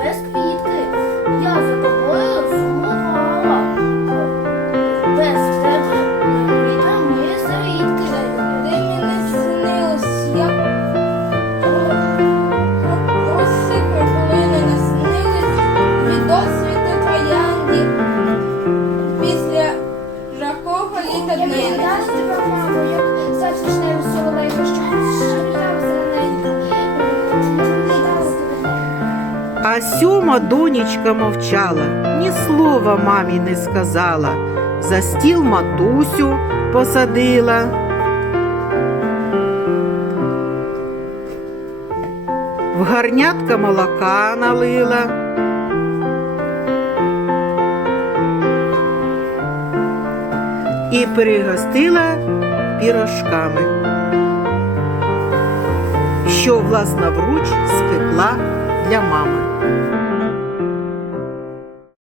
request me. А сьома донечка мовчала, ні слова мамі не сказала. За стіл матусю посадила. В гарнятка молока налила. І пригостила пірожками, що власновруч спекла для мами.